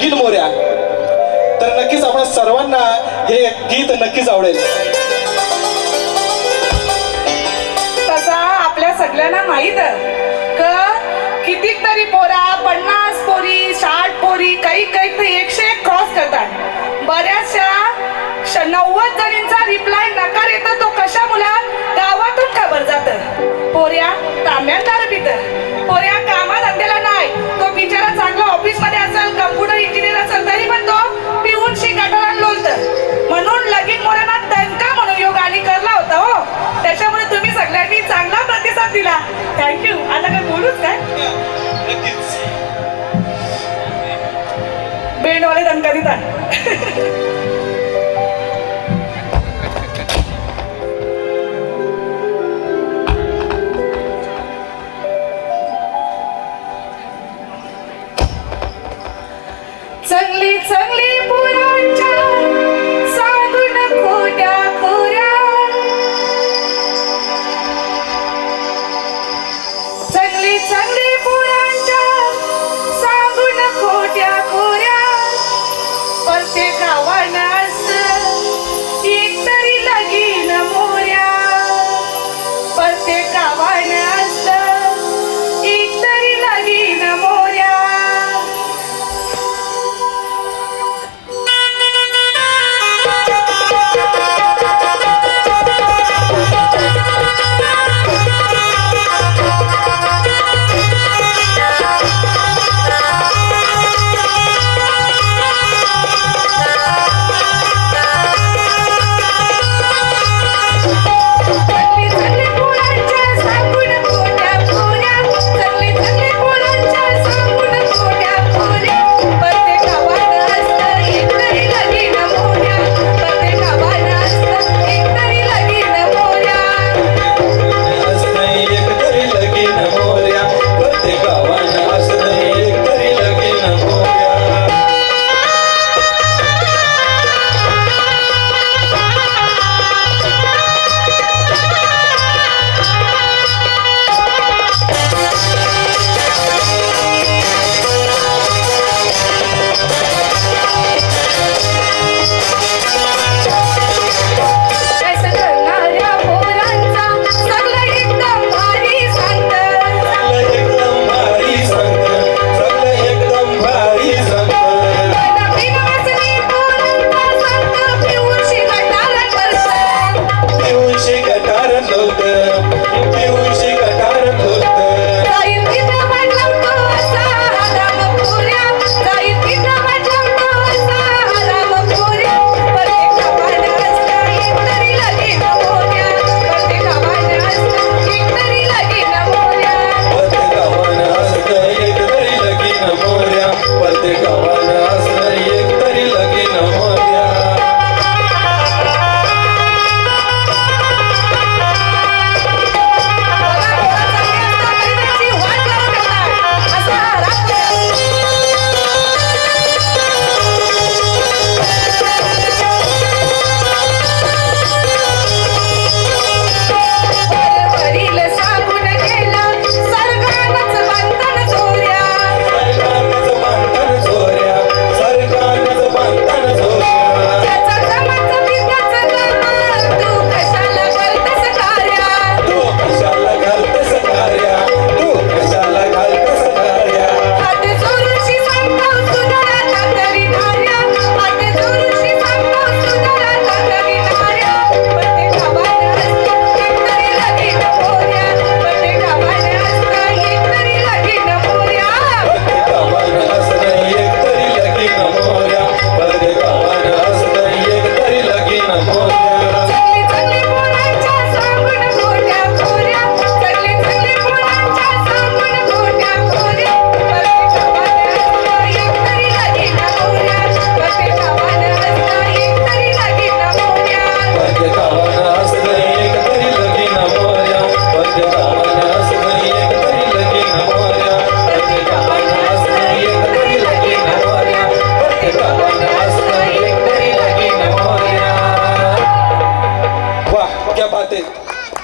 लगीन मोऱ्या, तर नक्कीच आपण सर्वांना हे गीत नक्कीच आवडेल. तसा आपल्या सगळ्यांना माहित कितीतरी पोरा 50 पोरी 60 पोरी काही काही तर 101 क्रॉस करतात. बऱ्याचशा 90 जणींचा रिप्लाय नकार येतो. तो कशा मुला गावातून खबर जात. पोऱ्या तांब्यांदार पित, पोऱ्या कामा धंद्याला नाही. तो बिचारा चांगला ऑफिस मध्ये असेल, कम्प्युटर इंजिनियर असेल, तरी पण तो पिऊनशी गटारात लोलत. म्हणून लगीन मोऱ्यांना दणका म्हणून योग आणि करला होता हो. त्याच्यामुळे तुम्ही सगळ्यांनी चांगला प्रतिसाद दिला. थँक्यू. आता काय बोलूच काय, बेंडवाले दणका देतात. चांगली चांगली पोरांच्या सांगून खोट्या खोऱ्या, चांगली चांगली पोरांच्या सांगून खोट्या खोऱ्या. प्रत्येक गावानं असतं एक तरी लगीन मोऱ्या, प्रत्येक गावानं असतं एक तरी लगीन मोऱ्या.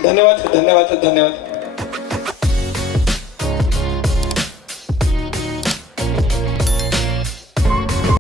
धन्यवाद धन्यवाद धन्यवाद.